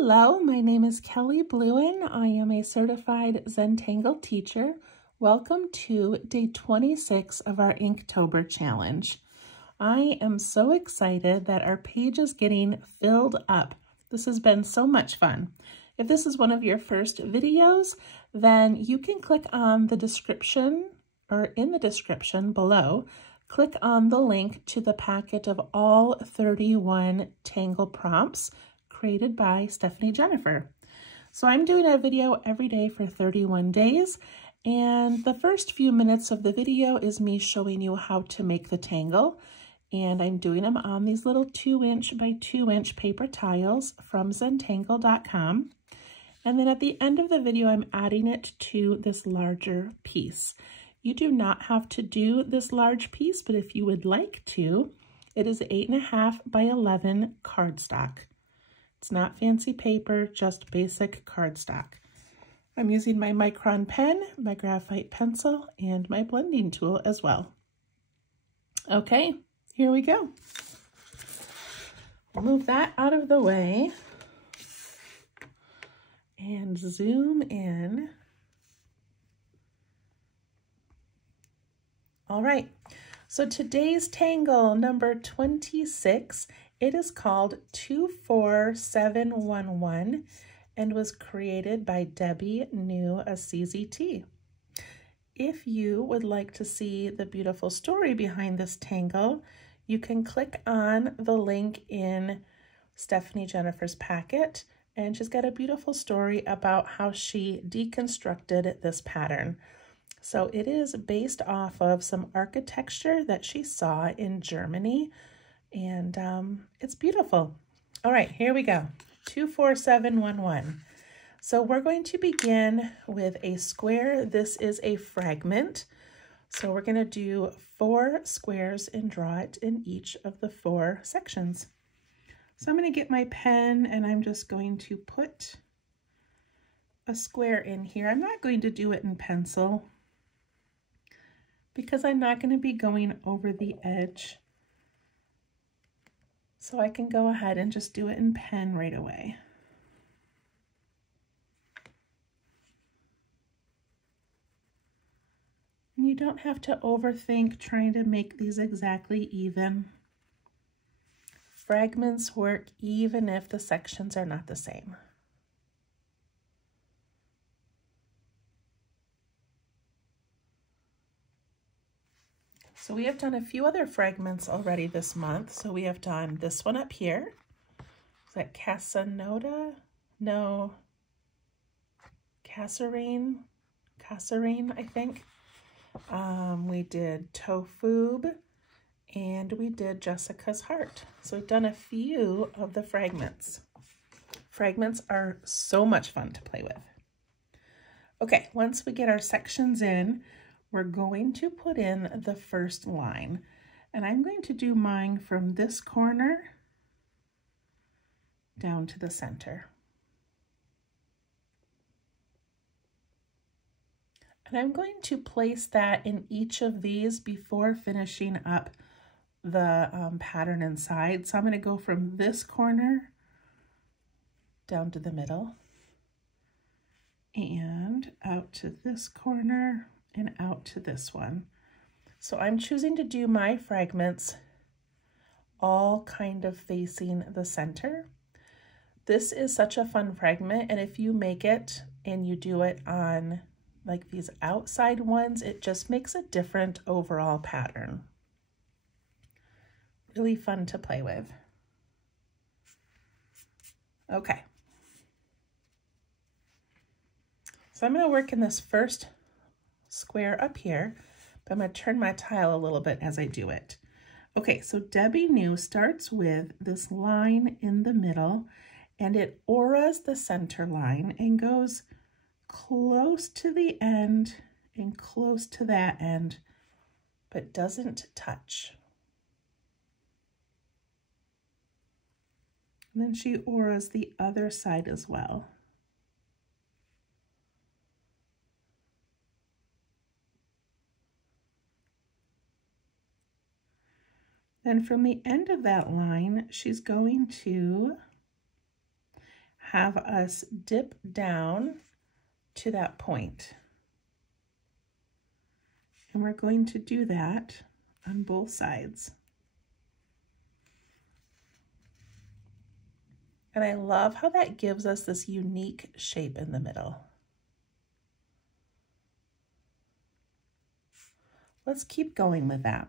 Hello, my name is Kelly Bluen. I am a certified Zentangle teacher. Welcome to day 26 of our Inktober challenge. I am so excited that our page is getting filled up. This has been so much fun. If this is one of your first videos, then you can click on the description or in the description below, click on the link to the packet of all 31 Tangle prompts created by Stephanie Jennifer. So I'm doing a video every day for 31 days, and the first few minutes of the video is me showing you how to make the tangle, and I'm doing them on these little 2" by 2" paper tiles from Zentangle.com. And then at the end of the video, I'm adding it to this larger piece. You do not have to do this large piece, but if you would like to, it is 8.5 by 11 cardstock. It's not fancy paper, just basic cardstock. I'm using my micron pen, my graphite pencil, and my blending tool as well. Okay, here we go. I'll move that out of the way and zoom in. All right, so today's tangle number 26, it is called 24711 and was created by Debbie New, a CZT. If you would like to see the beautiful story behind this tangle, you can click on the link in Stephanie Jennifer's packet, and she's got a beautiful story about how she deconstructed this pattern. So it is based off of some architecture that she saw in Germany, and it's beautiful. All right, here we go. 24711. So we're going to begin with a square. This is a fragment. So we're going to do 4 squares and draw it in each of the 4 sections. So I'm going to get my pen and I'm just going to put a square in here. I'm not going to do it in pencil because I'm not going to be going over the edge. So I can go ahead and just do it in pen right away. And you don't have to overthink trying to make these exactly even. Fragments work even if the sections are not the same. So we have done a few other fragments already this month. So we have done this one up here. Is that Casanova? No. Casserine, I think. We did Tofu, and we did Jessica's Heart. So we've done a few of the fragments. Fragments are so much fun to play with. Okay, once we get our sections in, we're going to put in the first line, and I'm going to do mine from this corner down to the center. And I'm going to place that in each of these before finishing up the pattern inside. So I'm going to go from this corner down to the middle and out to this corner and out to this one. So I'm choosing to do my fragments all kind of facing the center. This is such a fun fragment, and if you make it and you do it on like these outside ones, it just makes a different overall pattern. Really fun to play with. Okay. So I'm going to work in this first square up here, but I'm going to turn my tile a little bit as I do it. Okay, so Debbie New starts with this line in the middle, and it auras the center line and goes close to the end and close to that end, but doesn't touch. And then she auras the other side as well. Then from the end of that line, she's going to have us dip down to that point. And we're going to do that on both sides. And I love how that gives us this unique shape in the middle. Let's keep going with that.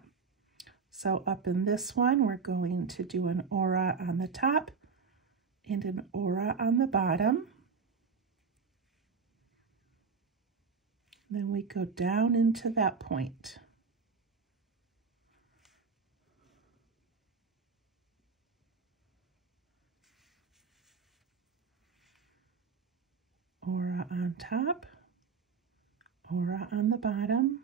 So up in this one, we're going to do an aura on the top and an aura on the bottom. Then we go down into that point. Aura on top, aura on the bottom.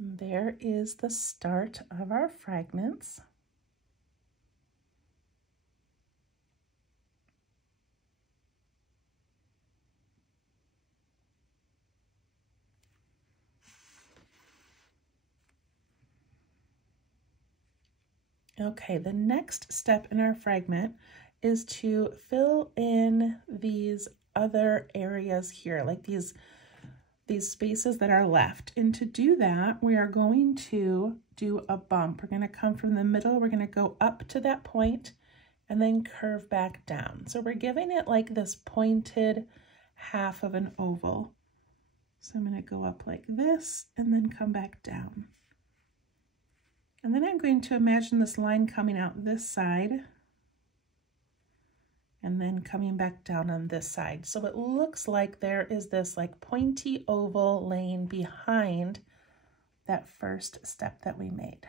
There is the start of our fragments. Okay, the next step in our fragment is to fill in these other areas here, like these spaces that are left. And to do that, we are going to do a bump. We're going to come from the middle, we're going to go up to that point and then curve back down. So we're giving it like this pointed half of an oval. So I'm going to go up like this and then come back down. And then I'm going to imagine this line coming out this side and then coming back down on this side. So it looks like there is this like pointy oval laying behind that first step that we made.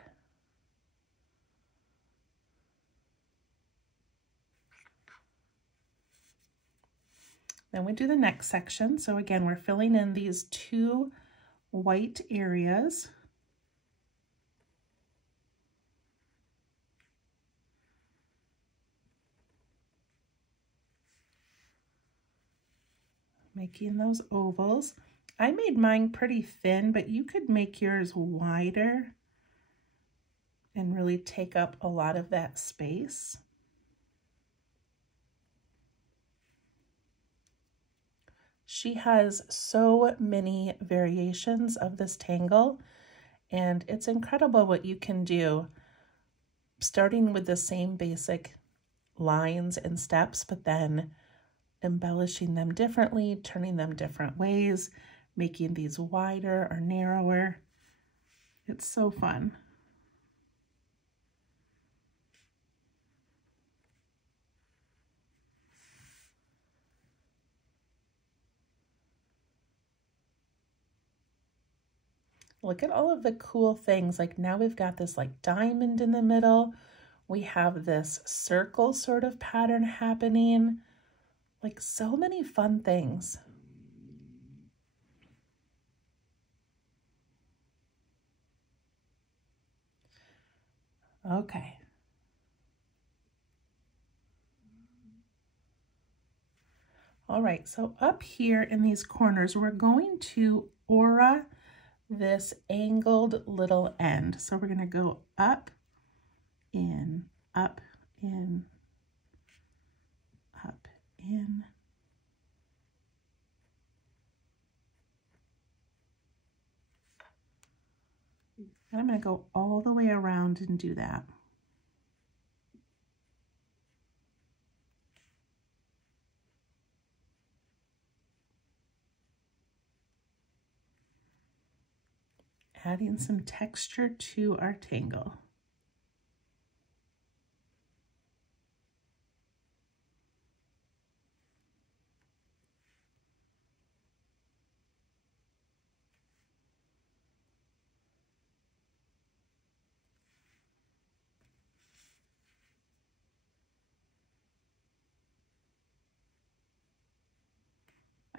Then we do the next section. So again, we're filling in these two white areas. Making those ovals. I made mine pretty thin, but you could make yours wider and really take up a lot of that space. She has so many variations of this tangle, and it's incredible what you can do, starting with the same basic lines and steps, but then embellishing them differently, turning them different ways, making these wider or narrower. It's so fun. Look at all of the cool things. Like now we've got this like diamond in the middle. We have this circle sort of pattern happening. Like so many fun things. Okay. All right, so up here in these corners, we're going to aura this angled little end. So we're going to go up, in, up, in, up, in. And I'm going to go all the way around and do that. Adding some texture to our tangle.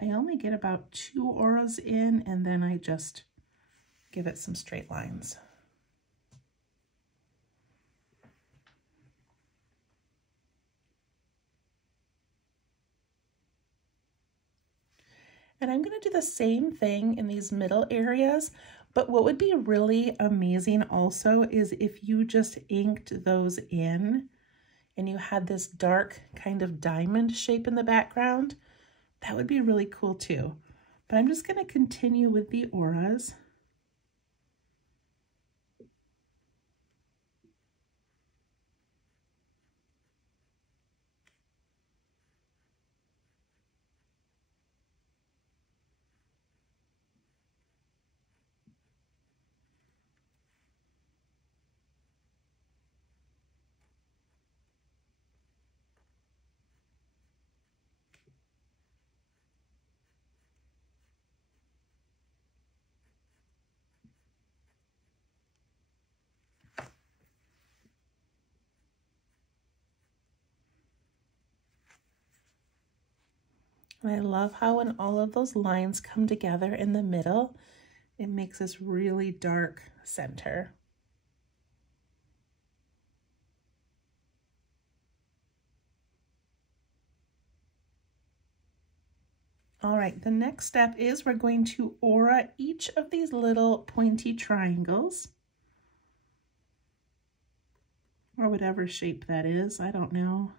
I only get about 2 auras in, and then I just give it some straight lines. And I'm going to do the same thing in these middle areas, but what would be really amazing also is if you just inked those in and you had this dark kind of diamond shape in the background. That would be really cool too. But I'm just going to continue with the auras. And I love how when all of those lines come together in the middle, it makes this really dark center. All right, the next step is we're going to aura each of these little pointy triangles, or whatever shape that is, I don't know.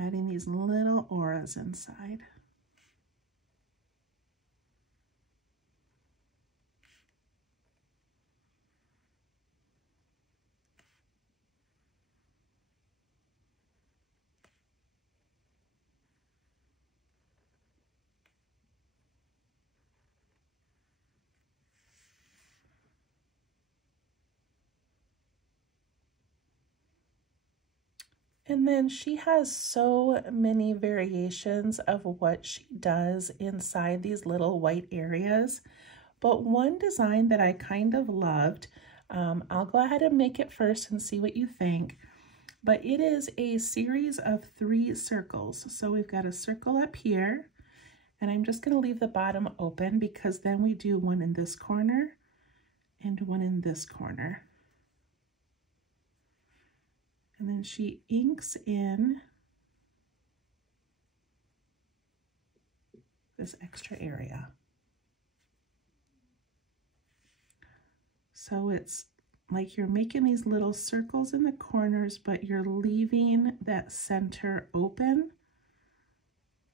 Adding these little auras inside. And then she has so many variations of what she does inside these little white areas. But one design that I kind of loved, I'll go ahead and make it first and see what you think. But it is a series of 3 circles. So we've got a circle up here, and I'm just going to leave the bottom open because then we do one in this corner and one in this corner. And then she inks in this extra area. So it's like you're making these little circles in the corners, but you're leaving that center open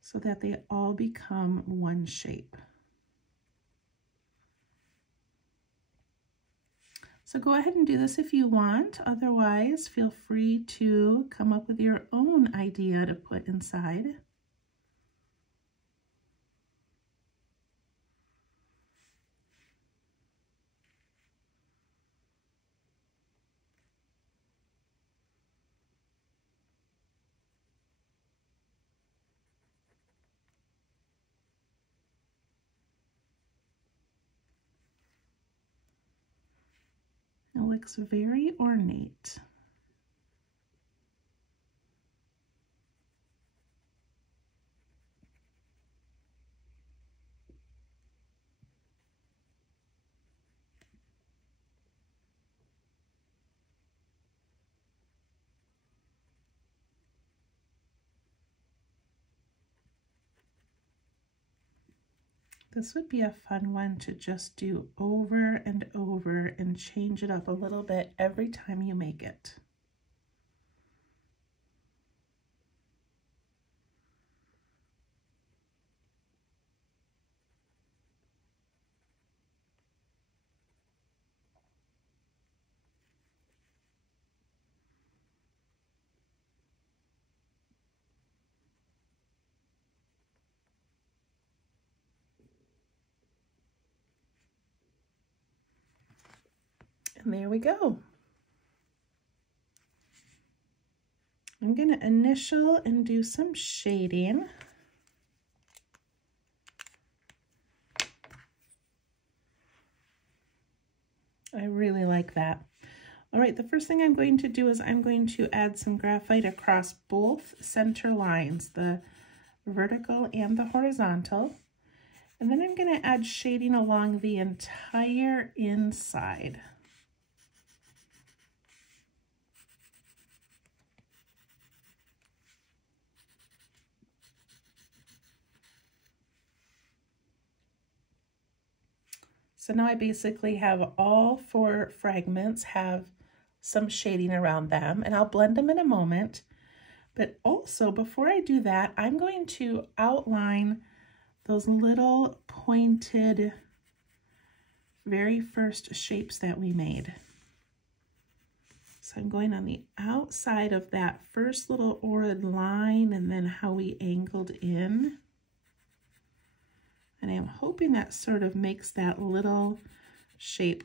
so that they all become one shape. So go ahead and do this if you want. Otherwise, feel free to come up with your own idea to put inside. It looks very ornate. This would be a fun one to just do over and over and change it up a little bit every time you make it. And there we go. I'm going to initial and do some shading. I really like that. All right, the first thing I'm going to do is I'm going to add some graphite across both center lines, the vertical and the horizontal. And then I'm going to add shading along the entire inside. So now I basically have all 4 fragments have some shading around them, and I'll blend them in a moment. But also, before I do that, I'm going to outline those little pointed very first shapes that we made. So I'm going on the outside of that first little orange line and then how we angled in. And I'm hoping that sort of makes that little shape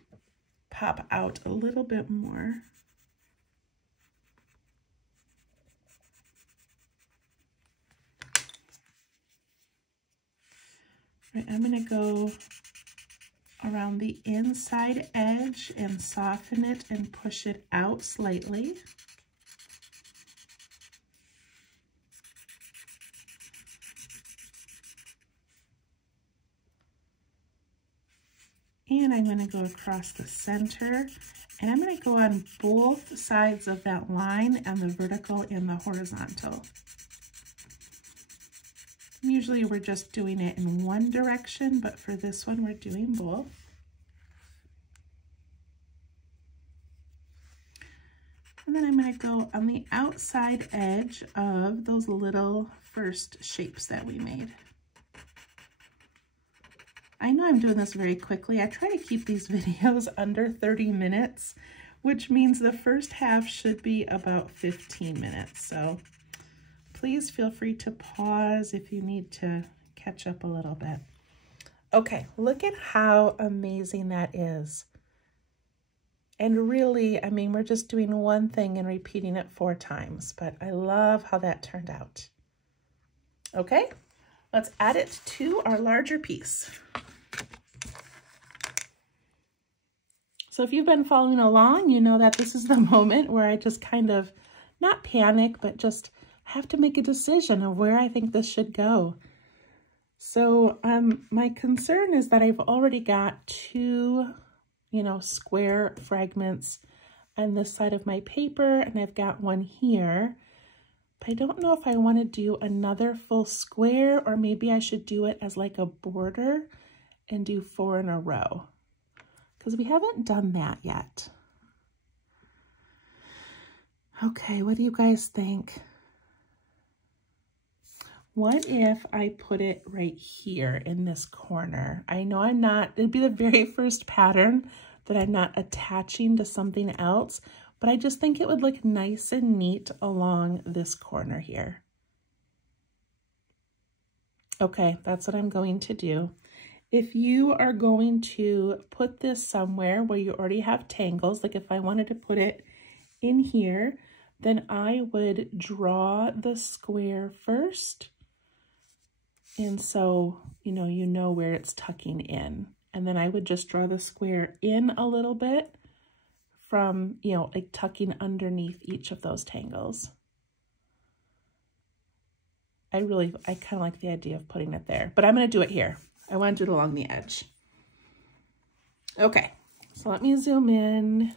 pop out a little bit more. Right, I'm going to go around the inside edge and soften it and push it out slightly. And I'm going to go across the center, and I'm going to go on both sides of that line, on the vertical and the horizontal. Usually we're just doing it in one direction, but for this one we're doing both. And then I'm going to go on the outside edge of those little first shapes that we made. I know I'm doing this very quickly. I try to keep these videos under 30 minutes, which means the first half should be about 15 minutes. So please feel free to pause if you need to catch up a little bit. Okay, look at how amazing that is. And really, I mean, we're just doing one thing and repeating it 4 times, but I love how that turned out. Okay, let's add it to our larger piece. So if you've been following along, you know that this is the moment where I just kind of, not panic, but just have to make a decision of where I think this should go. So my concern is that I've already got 2, square fragments on this side of my paper, and I've got one here. But I don't know if I want to do another full square, or maybe I should do it as like a border and do 4 in a row, because we haven't done that yet. Okay, what do you guys think? What if I put it right here in this corner? I know I'm not, it'd be the very first pattern that I'm not attaching to something else, but I just think it would look nice and neat along this corner here. Okay, that's what I'm going to do. If you are going to put this somewhere where you already have tangles, like if I wanted to put it in here, then I would draw the square first. And so, you know where it's tucking in. And then I would just draw the square in a little bit from, like tucking underneath each of those tangles. I kind of like the idea of putting it there, but I'm going to do it here. I want to do it along the edge. Okay, so let me zoom in.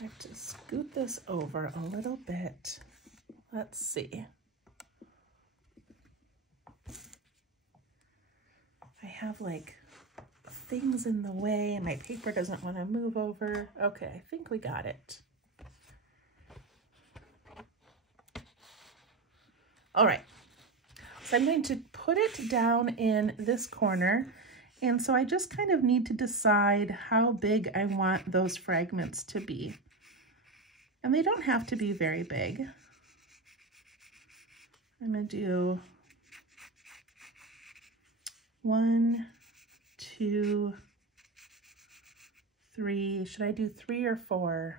I have to scoot this over a little bit. Let's see. I have like things in the way and my paper doesn't want to move over. Okay, I think we got it. All right, so I'm going to put it down in this corner. And so I just kind of need to decide how big I want those fragments to be. And they don't have to be very big. I'm going to do 1, 2, 3. Should I do 3 or 4?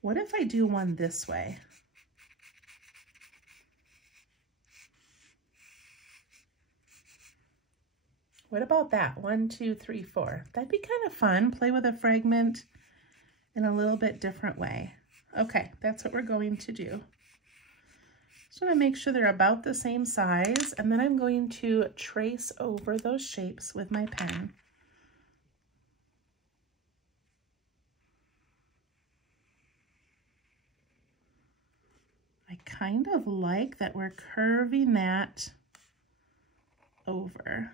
What if I do one this way? What about that? 1, 2, 3, 4. That'd be kind of fun. Play with a fragment in a little bit different way. Okay, that's what we're going to do. Just want to make sure they're about the same size, and then I'm going to trace over those shapes with my pen. I kind of like that we're curving that over.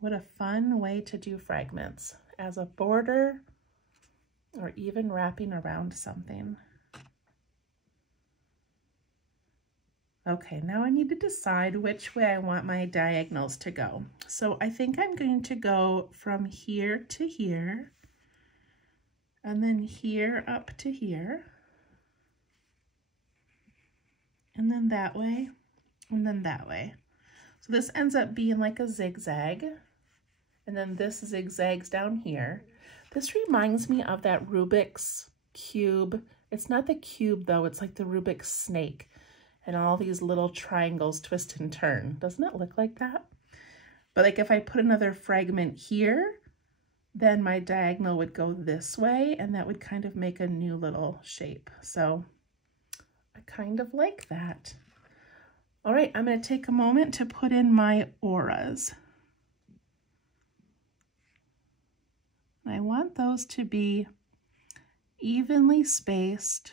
What a fun way to do fragments as a border or even wrapping around something. Okay, now I need to decide which way I want my diagonals to go. So I think I'm going to go from here to here, and then here up to here, and then that way, and then that way. So this ends up being like a zigzag, and then this zigzags down here. This reminds me of that Rubik's cube. It's not the cube though, it's like the Rubik's snake. And all these little triangles twist and turn. Doesn't it look like that? But like if I put another fragment here, then my diagonal would go this way, and that would kind of make a new little shape. So I kind of like that. All right, I'm going to take a moment to put in my auras. I want those to be evenly spaced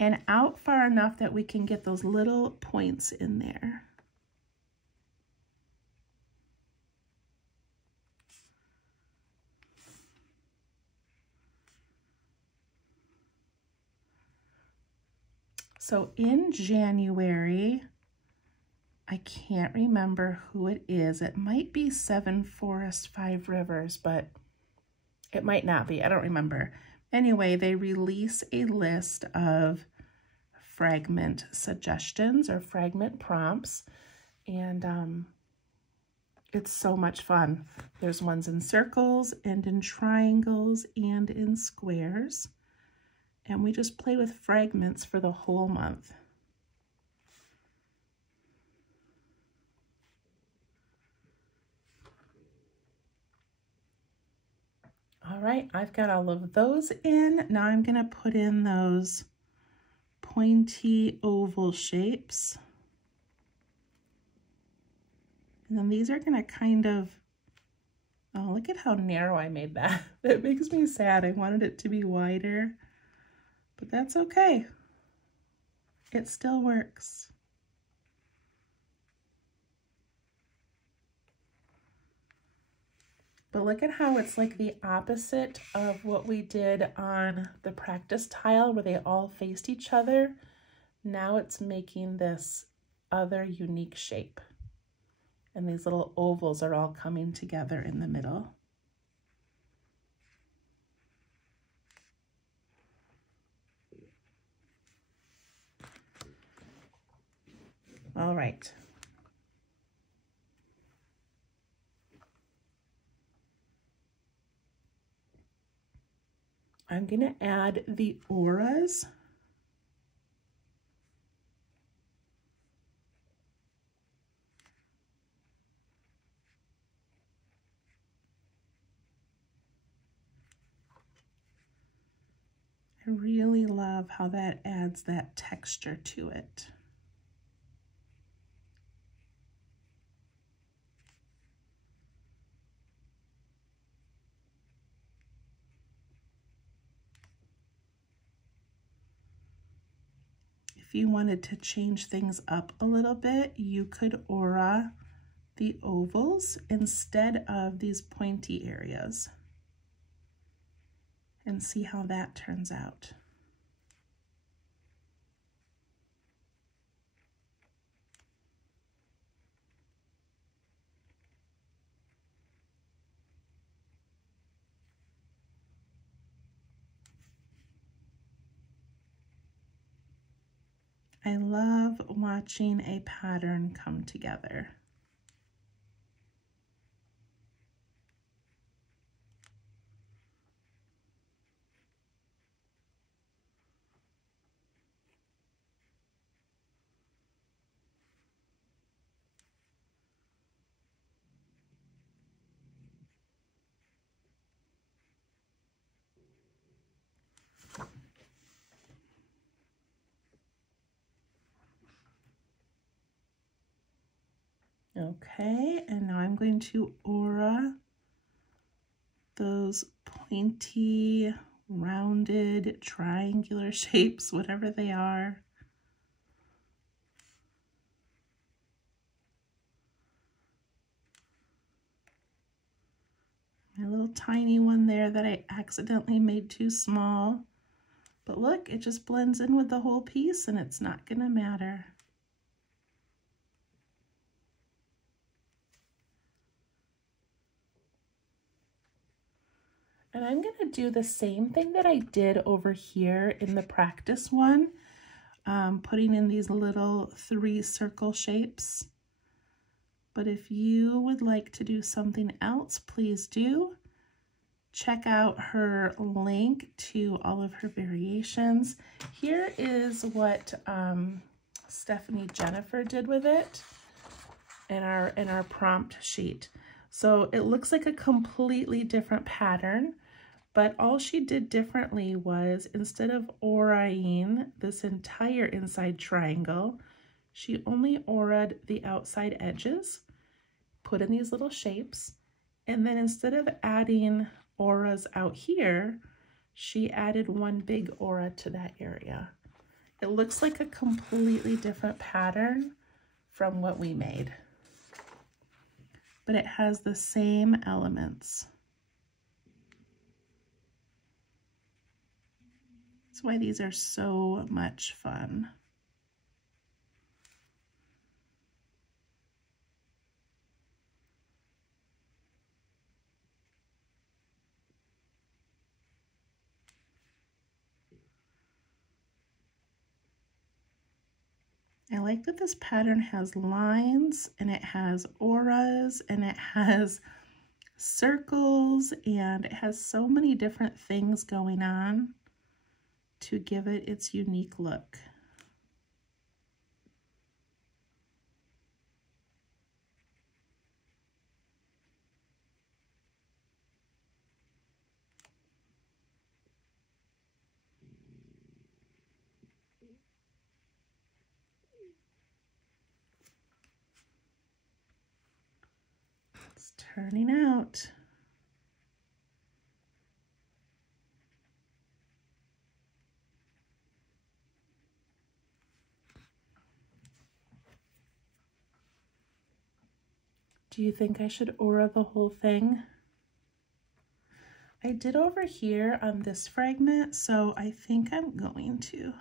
and out far enough that we can get those little points in there. So in January, I can't remember who it is. It might be 7 Forests, 5 Rivers, but it might not be. I don't remember. Anyway, they release a list of fragment suggestions or fragment prompts, and it's so much fun. There's ones in circles and in triangles and in squares, and we just play with fragments for the whole month. All right, I've got all of those in. Now I'm going to put in those pointy oval shapes. And then these are going to kind of, oh, look at how narrow I made that. That makes me sad. I wanted it to be wider, but that's okay. It still works. But look at how it's like the opposite of what we did on the practice tile where they all faced each other. Now it's making this other unique shape. And these little ovals are all coming together in the middle. All right. I'm going to add the auras. I really love how that adds that texture to it. If you wanted to change things up a little bit, you could aura the ovals instead of these pointy areas and see how that turns out. I love watching a pattern come together. Okay, and now I'm going to aura those pointy, rounded, triangular shapes, whatever they are. My little tiny one there that I accidentally made too small. But look, it just blends in with the whole piece and it's not gonna matter. And I'm gonna do the same thing that I did over here in the practice one, putting in these little 3 circle shapes. But if you would like to do something else, please do. Check out her link to all of her variations. Here is what Stephanie Jennifer did with it in our prompt sheet. So it looks like a completely different pattern, but all she did differently was instead of auraing this entire inside triangle, she only auraed the outside edges, put in these little shapes, and then instead of adding auras out here, she added one big aura to that area. It looks like a completely different pattern from what we made, but it has the same elements. That's why these are so much fun. I like that this pattern has lines and it has auras and it has circles and it has so many different things going on to give it its unique look. It's turning out. Do you think I should aura the whole thing? I did over here on this fragment, so I think I'm going to.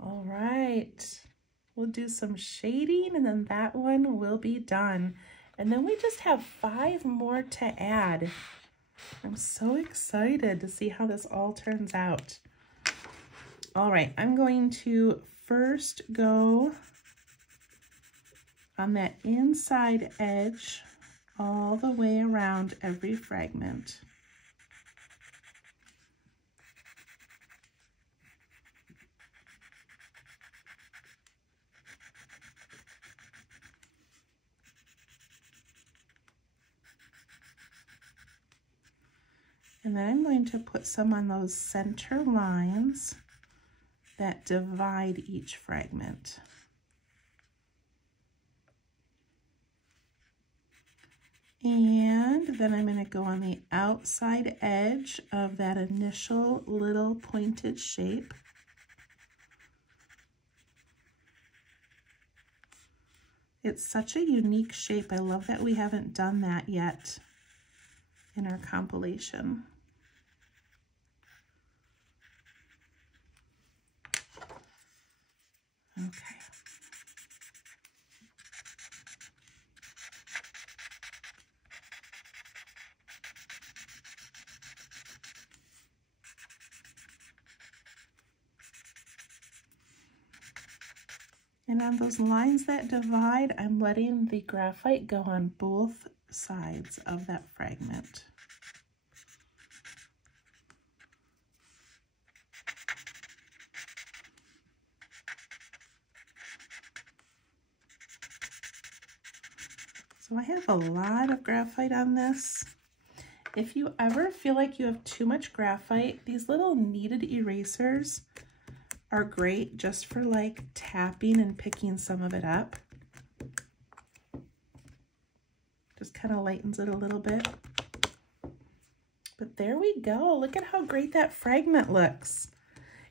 All right, we'll do some shading and then that one will be done. And then we just have 5 more to add. I'm so excited to see how this all turns out. All right, I'm going to first go on that inside edge all the way around every fragment. And then I'm going to put some on those center lines that divide each fragment. And then I'm going to go on the outside edge of that initial little pointed shape. It's such a unique shape. I love that we haven't done that yet in our compilation. Okay. And on those lines that divide, I'm letting the graphite go on both sides of that fragment. So I have a lot of graphite on this. If you ever feel like you have too much graphite, these little kneaded erasers are great just for like tapping and picking some of it up. Just kind of lightens it a little bit. But there we go. Look at how great that fragment looks.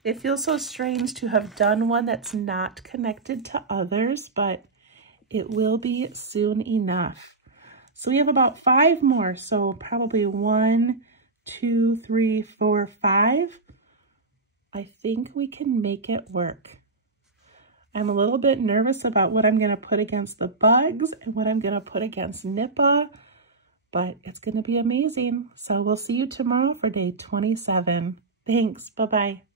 It feels so strange to have done one that's not connected to others, but it will be soon enough. So we have about 5 more. So probably 1, 2, 3, 4, 5. I think we can make it work. I'm a little bit nervous about what I'm going to put against the bugs and what I'm going to put against Nippa, but it's going to be amazing. So we'll see you tomorrow for day 27. Thanks. Bye-bye.